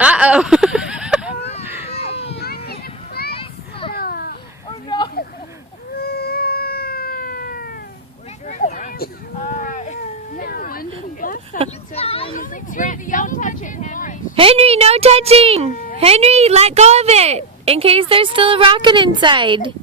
Uh-oh. Don't touch it, Henry. Henry, no touching! Henry, let go of it! In case there's still a rocket inside.